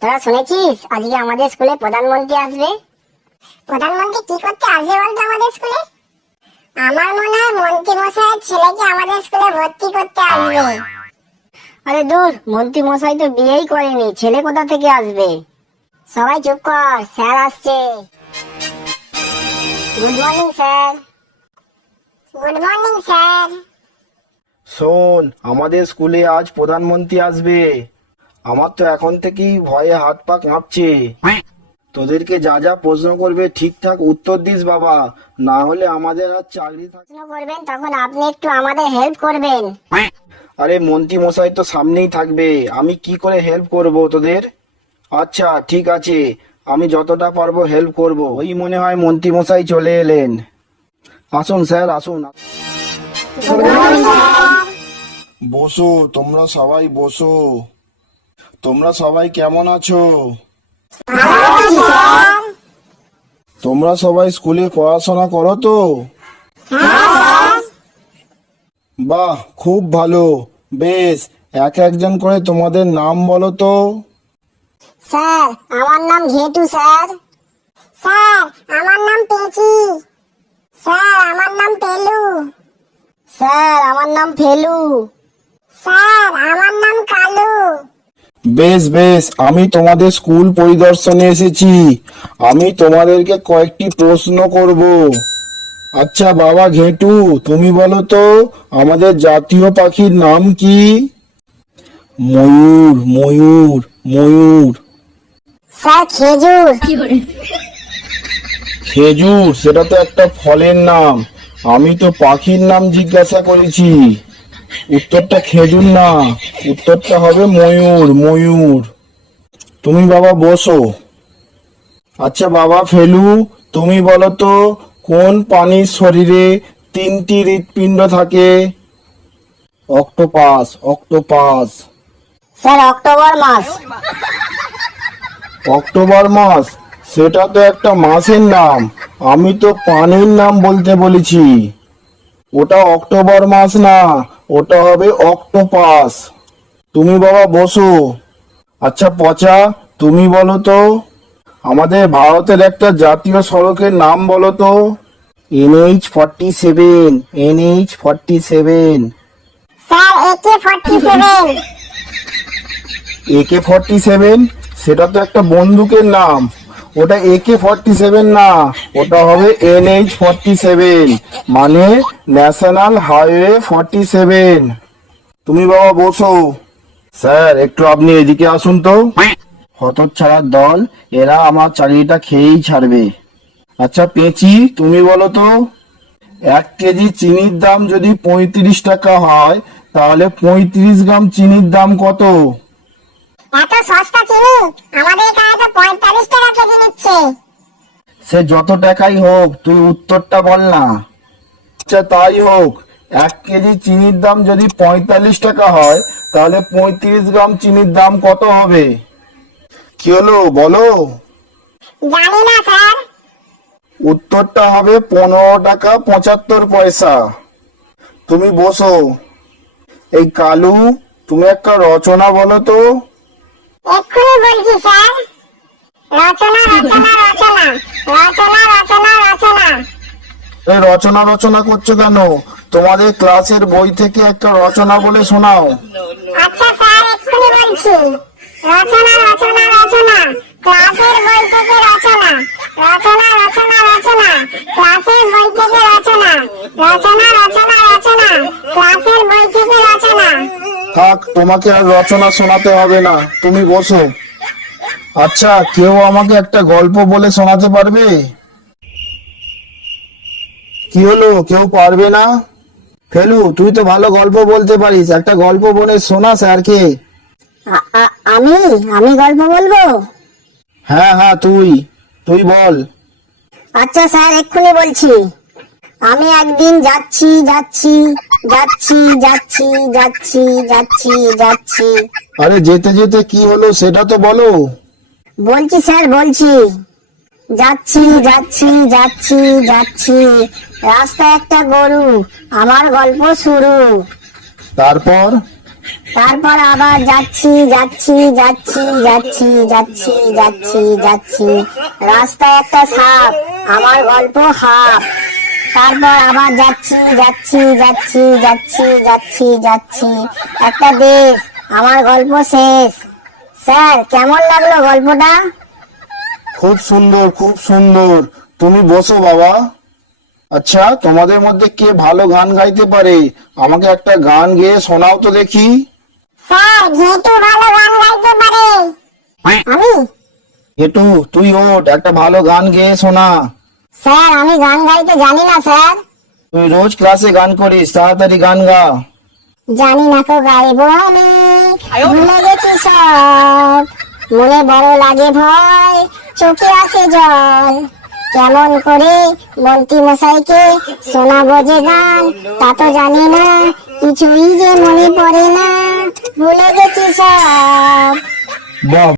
তোরা শুনেছিস আজকে আমাদের স্কুলে প্রধানমন্ত্রী আসবে? প্রধানমন্ত্রী কি করতে আসবে বলতো আমাদের স্কুলে? আমার মনে হয় মন্ত্রী মশাইয়ের ছেলেকে আমাদের স্কুলে ভর্তি করতে আসবে। আরে দূর, মন্ত্রী মশাই তো বিয়েই করেনি, ছেলে কোথা থেকে আসবে? সবাই চুপ কর, স্যার আসছে। Good morning sir. Good morning sir. শোন, আমাদের স্কুলে আজ প্রধানমন্ত্রী আসবে। আমার তো এখন থেকেই ভয়ে হাত পা কাঁপছে। তোদেরকে যা যা প্রশ্ন করবে ঠিকঠাক উত্তর দিস বাবা, না হলে আমাদের আর চাকরি থাকবে প্রশ্ন করবেন তখন আপনি একটু আমাদের হেল্প করবেন। আরে মন্ত্রী মশাই তো সামনেই থাকবে, আমি কি করে হেল্প করব তোদের? আচ্ছা ঠিক আছে, আমি যতটা পারবো হেল্প করব। ওই মনে হয় মন্ত্রী মশাই চলে এলেন। আসুন স্যার, আসুন। বসো, তোমরা সবাই বসো। তোমরা সবাই কেমন আছো? তোমরা সবাই স্কুলে পড়াশোনা করো তো? বাহ, খুব ভালো। বেশ, এক একজন করে তোমাদের নাম বলো তো। স্যার আমার নাম ঘেটু স্যার। স্যার আমার নাম পেঁচি। স্যার আমার নাম পেলু। স্যার আমার নাম ফেলু। স্যার আমার নাম কালু। বেশ বেশ, আমি তোমাদের স্কুল পরিদর্শনে এসেছি। আমি তোমাদেরকে কয়েকটি প্রশ্ন করব। আচ্ছা বাবা ঘেটু, তুমি বলো তো আমাদের জাতীয় পাখির নাম কি? ময়ূর, ময়ূর, ময়ূর। স্যার খেজুর। খেজুর সেটা তো একটা ফলের নাম, আমি তো পাখির নাম জিজ্ঞাসা করেছি। উত্তরটা খেজুর না, উত্তরটা হবে ময়ূর, ময়ূর। তুমি বাবা বসো। আচ্ছা বাবা ফেলু, তুমি বলো তো কোন প্রাণীর শরীরে 3টি হৃৎপিণ্ড থাকে? Octopus, octopus. স্যার অক্টোবর মাস। অক্টোবর মাস সেটা তো একটা মাসের নাম, আমি তো প্রাণীর নাম বলতে বলেছি। ওটা অক্টোবর মাস না, ওটা হবে অক্টোপাস। তুমি বাবা বসো। আচ্ছা পচা, তুমি বলো তো আমাদের ভারতের একটা জাতীয় সড়কের নাম বলো তো। NH47, NH47। Sir AK-47। AK-47 সেটা তো একটা বন্দুকের নাম, ওটা AK-47 না, ওটা হবে NH-47, মানে ন্যাশনাল হাইওয়ে 47। তুমি বাবা বসো। স্যার একটু আপনি এদিকে আসুন তো। হতচ্ছাড়ার দল, এরা আমার চাকরিটা খেয়েই ছাড়বে। আচ্ছা পেঁচি, তুমি বলো তো 1 কেজি চিনির দাম যদি 35 টাকা হয়, তাহলে 35 গ্রাম চিনির দাম কত? এত সস্তা চিনি আমাদের এখানে তো 45 টাকা কেজি নিচ্ছে। সে যত টাকাই হোক, তুই উত্তরটা বল না। আচ্ছা তাই হোক, 1 কেজি চিনির দাম যদি 45 টাকা হয়, তাহলে 35 গ্রাম চিনির দাম কত হবে? কি হলো বলো? জানি না স্যার। উত্তরটা হবে 15 টাকা 75 পয়সা। তুমি বসো। এই কালু, তুমি একটা রচনা বলো তো। এক্ষুনি বলছি স্যার। রচনা রচনা রচনা, রচনা রচনা রচনা। এই রচনা রচনা করছো কেন? তোমাদের ক্লাসের বই থেকে একটা রচনা বলে শোনাও। আচ্ছা স্যার এক্ষুনি বলছি। রচনা রচনা রচনা, ক্লাসের বই থেকে রচনা। রচনা রচনা রচনা, ক্লাসের বই থেকে রচনা। রচনা রচনা রচনা, ক্লাসের বই থেকে রচনা। থাক, তোমাকে আর রচনা শোনাতে হবে না, তুমি বসো। আচ্ছা কেউ আমাকে একটা গল্প বলে শোনাতে পারবে? কি হলো, কেউ পারবে না? ফেলু, তুই তো ভালো গল্প বলতে পারিস, একটা গল্প বলে শোনা স্যারকে। আমি আমি গল্প বলবো? হ্যাঁ হ্যাঁ, তুই তুই বল। আচ্ছা স্যার এক্ষুনি বলছি। আমি একদিন যাচ্ছি যাচ্ছি যাচ্ছি যাচ্ছি যাচ্ছি যাচ্ছি যাচ্ছি। আরে যেতে যেতে কি হলো সেটা তো বলো। বলছি স্যার বলছি। যাচ্ছি যাচ্ছি যাচ্ছি যাচ্ছি, রাস্তায় একটা গরু, আমার গল্প শুরু। তারপর? তারপর আবার যাচ্ছি যাচ্ছি যাচ্ছি যাচ্ছি যাচ্ছি যাচ্ছি যাচ্ছি, রাস্তায় একটা সাপ, আমার গল্প হাফ। তারপর আবার যাচ্ছি যাচ্ছি যাচ্ছি যাচ্ছি যাচ্ছি যাচ্ছি, একটা দেশ, আমার গল্প শেষ। স্যার কেমন লাগলো গল্পটা? খুব সুন্দর, খুব সুন্দর। তুমি বসো বাবা। আচ্ছা, তোমাদের মধ্যে কে ভালো গান গাইতে পারে? আমাকে একটা গান গেয়ে শোনাও তো দেখি। স্যার ঘেটু ভালো গান গাইতে পারে। আমি? হেটু, তুই ওঠ, একটা ভালো গান গেয়ে শোনা। স্যার আমি গান গাইতে জানি না স্যার। তুই রোজ ক্লাসে গান করিস, তাড়াতাড়ি গান গা। জানি না কো গাইবো আমি, ভুলে গেছি সব, মনে বড় লাগে ভয়, চোখে আসে জল। কেমন করে মন্ত্রী মশাইকে শোনাবো যে গান, তা তো জানি না, কিছুই যে মনে পড়ে না, ভুলে গেছি সব। বাহ।